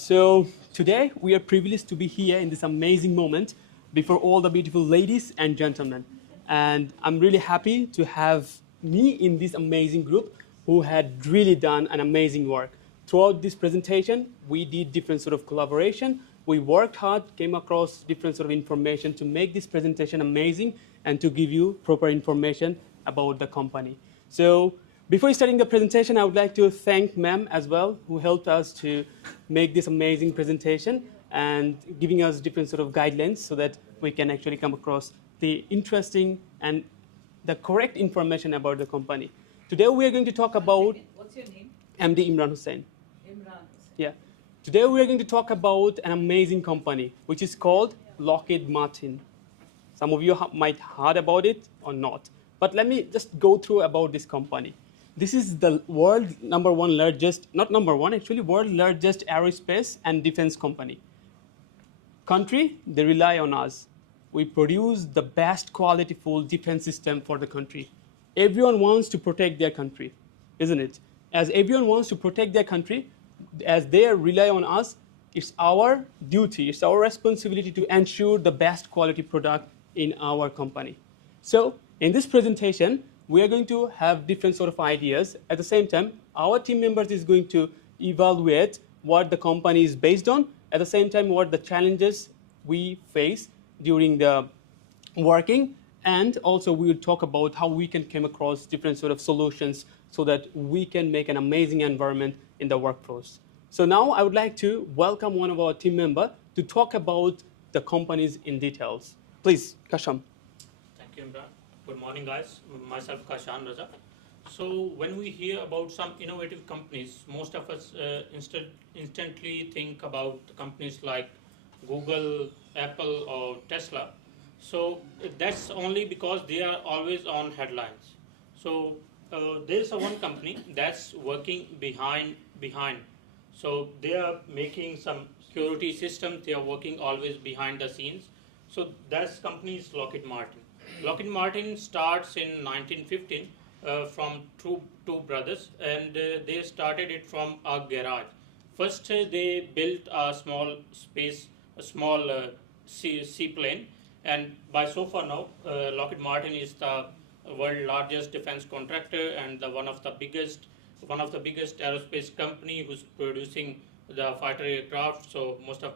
So today we are privileged to be here in this amazing moment before all the beautiful ladies and gentlemen. And I'm really happy to have me in this amazing group who had really done an amazing work. Throughout this presentation, we did different sort of collaboration. We worked hard, came across different sort of information to make this presentation amazing and to give you proper information about the company. So before starting the presentation, I would like to thank ma'am as well, who helped us to make this amazing presentation and giving us different sort of guidelines so that we can actually come across the interesting and the correct information about the company. Today we are going to talk about What's your name? MD Imran Hussain. Imran Hussain. Yeah. Today we are going to talk about an amazing company which is called Lockheed Martin. Some of you might heard about it or not. But let me just go through about this company. This is the world number one largest, not number one, actually, world largest aerospace and defense company. Country, they rely on us. We produce the best quality full defense system for the country. Everyone wants to protect their country, isn't it? As everyone wants to protect their country, as they rely on us, it's our duty, it's our responsibility to ensure the best quality product in our company. So in this presentation, we are going to have different sort of ideas. At the same time, our team members is going to evaluate what the company is based on. At the same time, what the challenges we face during the working, and also we will talk about how we can come across different sort of solutions so that we can make an amazing environment in the workforce. So now I would like to welcome one of our team member to talk about the companies in details. Please, Kasham. Thank you, Imran. Good morning, guys. Myself, Kashan Raza. So, when we hear about some innovative companies, most of us instantly think about companies like Google, Apple, or Tesla. So, that's only because they are always on headlines. So, there's a one company that's working behind. So, they are making some security systems. They are working always behind the scenes. So, that's company's Lockheed Martin. Lockheed Martin starts in 1915 from two brothers, and they started it from a garage. First, they built a small seaplane, and by so far now, Lockheed Martin is the world largest defense contractor and one of the biggest aerospace company who's producing the fighter aircraft. So most of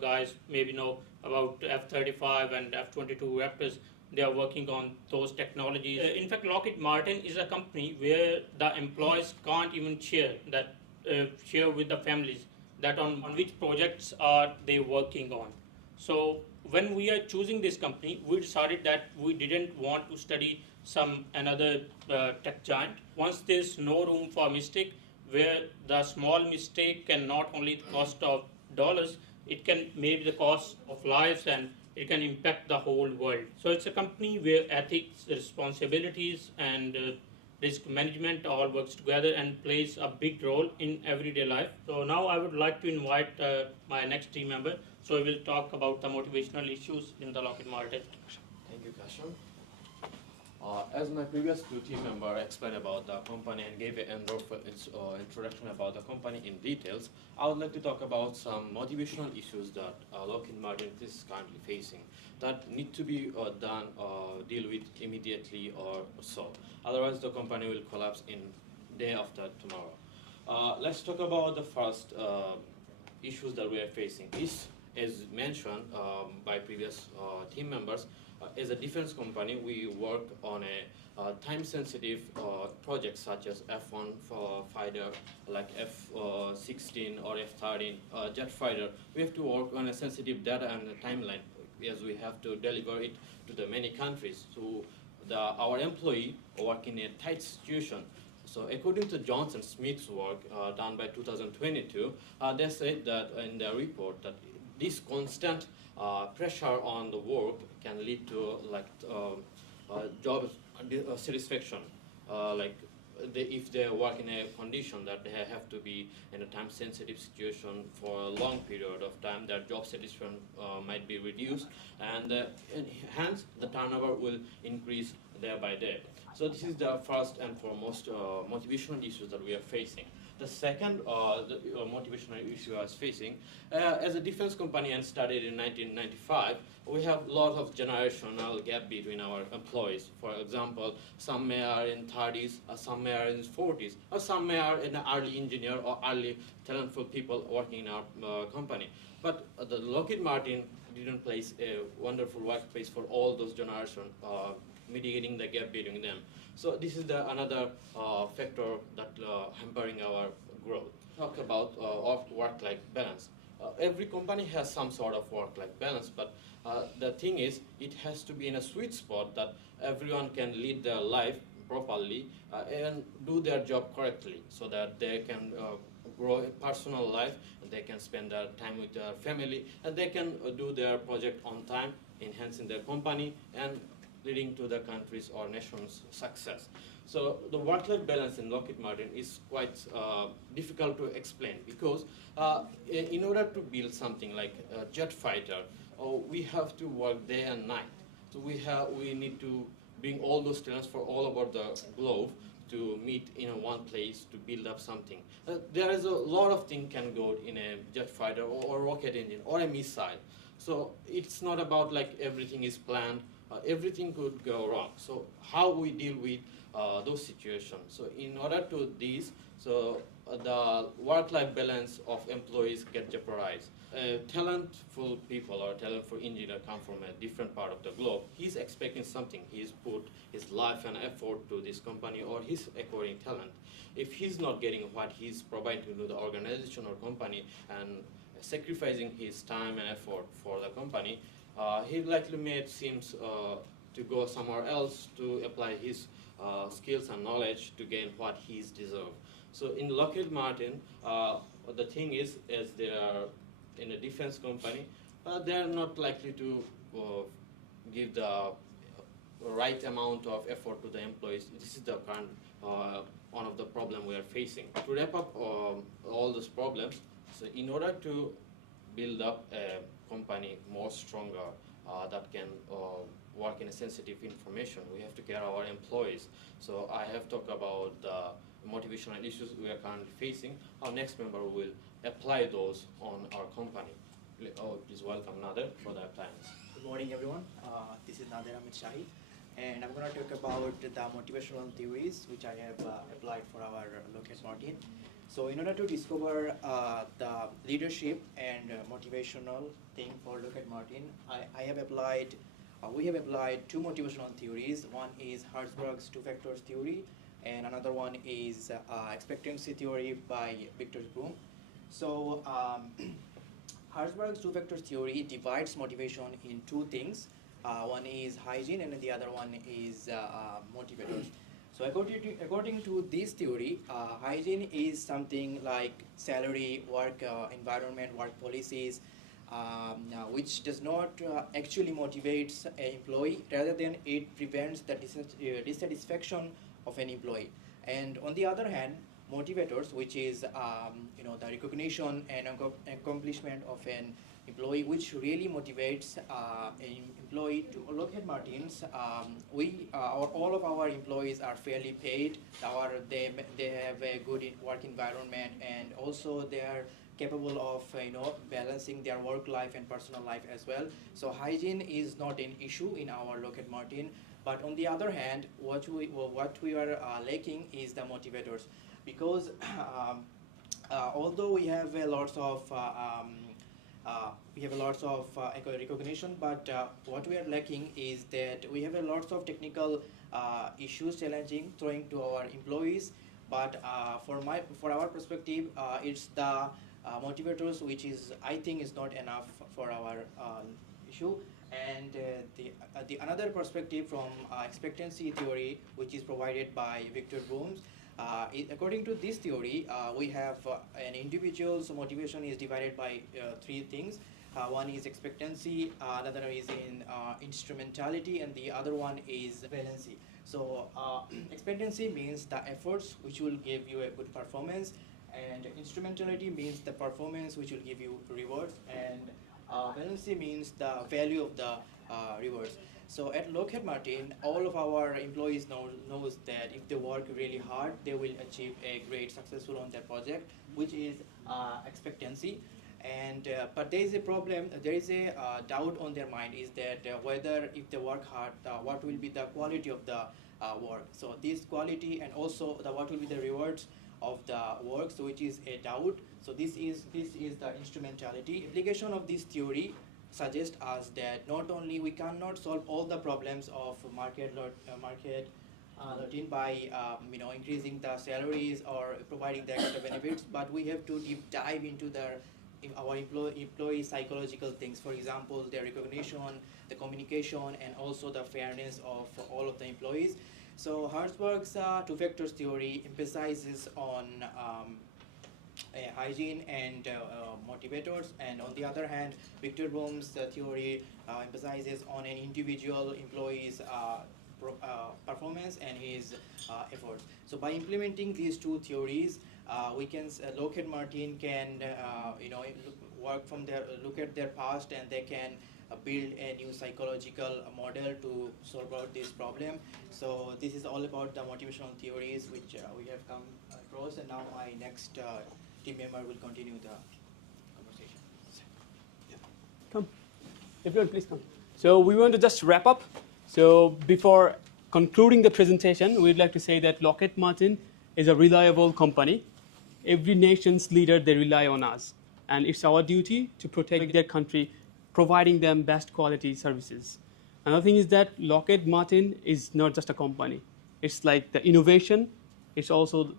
guys maybe know about F-35 and F-22 Raptors. They are working on those technologies. In fact, Lockheed Martin is a company where the employees can't even share with the families that on which projects are they working on. So when we are choosing this company, we decided that we didn't want to study another tech giant. Once there's no room for mistake, where the small mistake can not only cost of dollars, it can maybe the cost of lives, and it can impact the whole world. So it's a company where ethics, responsibilities, and risk management all works together and plays a big role in everyday life. So now I would like to invite my next team member. So we will talk about the motivational issues in the Lockheed Martin. Thank you, Kashan. As my previous two team member explained about the company and gave an introduction about the company in details, I would like to talk about some motivational issues that Lockheed Martin is currently facing that need to be deal with immediately or so. Otherwise, the company will collapse in day after tomorrow. Let's talk about the first issues that we are facing. This, as mentioned by previous team members, as a defense company, we work on a time-sensitive projects such as F-1 fighter, like F-16 or F-13 jet fighter. We have to work on a sensitive data and a timeline, as we have to deliver it to the many countries. So our employee work in a tight situation. So according to Johnson Smith's work done by 2022, they said that in their report that this constant pressure on the work can lead to job satisfaction. If they work in a condition that they have to be in a time-sensitive situation for a long period of time, their job satisfaction might be reduced, and hence the turnover will increase day by day. So this is the first and foremost motivational issues that we are facing. The second motivational issue I was facing, as a defense company and started in 1995, we have a lot of generational gap between our employees. For example, some may are in 30s, or some may are in 40s, or some may are in early engineer or early talentful people working in our company. But the Lockheed Martin didn't place a wonderful workplace for all those generations, mitigating the gap between them. So this is another factor that hampering our growth. Talk about work-life balance. Every company has some sort of work-life balance, but the thing is, it has to be in a sweet spot that everyone can lead their life properly and do their job correctly, so that they can grow a personal life, and they can spend their time with their family, and they can do their project on time, enhancing their company and leading to the country's or nation's success. So the work-life balance in Lockheed Martin is quite difficult to explain, because in order to build something like a jet fighter, we have to work day and night. So we need to bring all those talents for all over the globe to meet in one place to build up something. There is a lot of things can go in a jet fighter or rocket engine or a missile. So it's not about like everything is planned. Everything could go wrong. So how we deal with those situations? So in order to this, so the work-life balance of employees get jeopardized. Talentful people or talentful engineer come from a different part of the globe. He's expecting something. He's put his life and effort to this company, or he's acquiring talent. If he's not getting what he's providing to the organization or company and sacrificing his time and effort for the company, he likely may seems to go somewhere else to apply his skills and knowledge to gain what he's deserved. So in Lockheed Martin, the thing is, as they are in a defense company, they are not likely to give the right amount of effort to the employees. This is the current one of the problem we are facing. To wrap up all those problems, so in order to build up a company more stronger that can work in a sensitive information, we have to care our employees. So I have talked about the motivational issues we are currently facing. Our next member will apply those on our company. Please welcome Nader for the appliance. Good morning, everyone. This is Nader Ahmed Shahi, and I'm going to talk about the motivational theories which I have applied for our Lockheed Martin. So in order to discover the leadership and motivational thing for Lockheed Martin, we have applied two motivational theories. One is Herzberg's two factors theory, and another one is expectancy theory by Victor Bloom. So Herzberg's two factors theory divides motivation in two things. One is hygiene and the other one is motivators. So according to this theory, hygiene is something like salary, work environment, work policies, which does not actually motivate an employee, rather than it prevents the dissatisfaction of an employee. And on the other hand, motivators, which is the recognition and accomplishment of an employee, which really motivates an employee to Lockheed Martin's. All of our employees are fairly paid. They have a good work environment, and also they are capable of balancing their work life and personal life as well. So hygiene is not an issue in our Lockheed Martin. But on the other hand, what we are lacking is the motivators, because although we have lots of recognition, but what we are lacking is that we have lots of technical issues challenging throwing to our employees. But for our perspective, it's the motivators which is, I think, is not enough for our issue. And the another perspective from expectancy theory, which is provided by Victor Bloom. According to this theory, we have an individual's motivation is divided by three things. One is expectancy, another is in instrumentality, and the other one is valency. So expectancy means the efforts which will give you a good performance, and instrumentality means the performance which will give you rewards, and valency means the value of the rewards. So at Lockheed Martin, all of our employees knows that if they work really hard, they will achieve a great successful on their project, which is expectancy. And but there is a problem. There is a doubt on their mind is that whether if they work hard, what will be the quality of the work. So this quality and also what will be the rewards of the work. So which is a doubt. So this is the instrumentality. Application of this theory suggest us that not only we cannot solve all the problems of market routine by increasing the salaries or providing the extra benefits, but we have to deep dive into our employee psychological things. For example, their recognition, the communication, and also the fairness of all of the employees. So Herzberg's two factors theory emphasizes on hygiene and motivators, and on the other hand, Victor Boehm's theory emphasizes on an individual employee's performance and his efforts. So by implementing these two theories, we can Lockheed Martin can work from look at their past, and they can build a new psychological model to solve out this problem. So this is all about the motivational theories which we have come across, and now my next team member will continue the conversation. Come. Everyone, please come. So we want to just wrap up. So before concluding the presentation, we'd like to say that Lockheed Martin is a reliable company. Every nation's leader, they rely on us. And it's our duty to protect their country, providing them best quality services. Another thing is that Lockheed Martin is not just a company. It's like the innovation. It's also,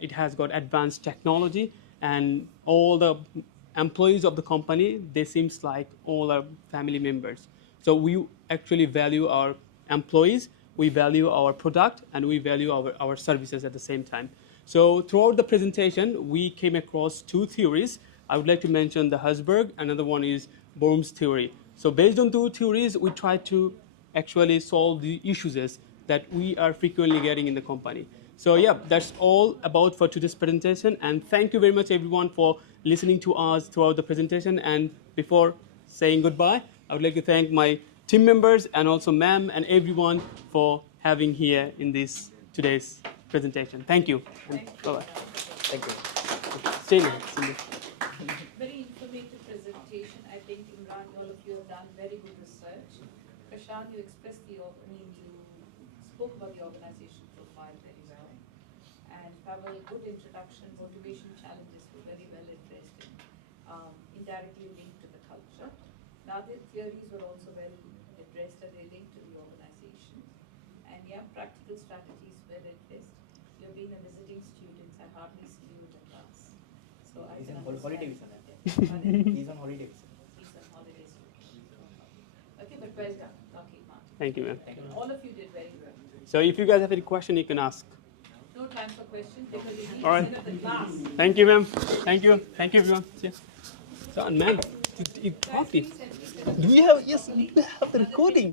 it has got advanced technology, and all the employees of the company, they seems like all our family members. So we actually value our employees, we value our product, and we value our services at the same time. So throughout the presentation, we came across two theories. I would like to mention the Herzberg, another one is Boehm's theory. So based on two theories, we try to actually solve the issues that we are frequently getting in the company. So yeah, that's all about for today's presentation. And thank you very much everyone for listening to us throughout the presentation. And before saying goodbye, I would like to thank my team members and also ma'am and everyone for having here in this today's presentation. Thank you. Bye-bye. Thank you. Stay there, Cindy. Very informative presentation. I think, Imran, all of you have done very good research. Prashant, you expressed you spoke about the organization profile very well. And Pavel, good introduction, motivation challenges were very well addressed and indirectly linked to the culture. Now the theories were also well addressed and they linked to the organization. And yeah, practical strategies were addressed. You've been a visiting student, I hardly see you in the class. So I He's can on holiday understand. visa. Pardon? He's on holiday visa. He's on holidays. Okay, but well done, Lockheed Martin. Thank you, ma'am. Thank you. All of you did very well. So if you guys have any question, you can ask. No time for questions because you need All right. to end of the class. Thank you, ma'am. Thank you. Thank you, everyone. See ya. So, man, coffee. Please, and please, Do we have, yes, we have the recording.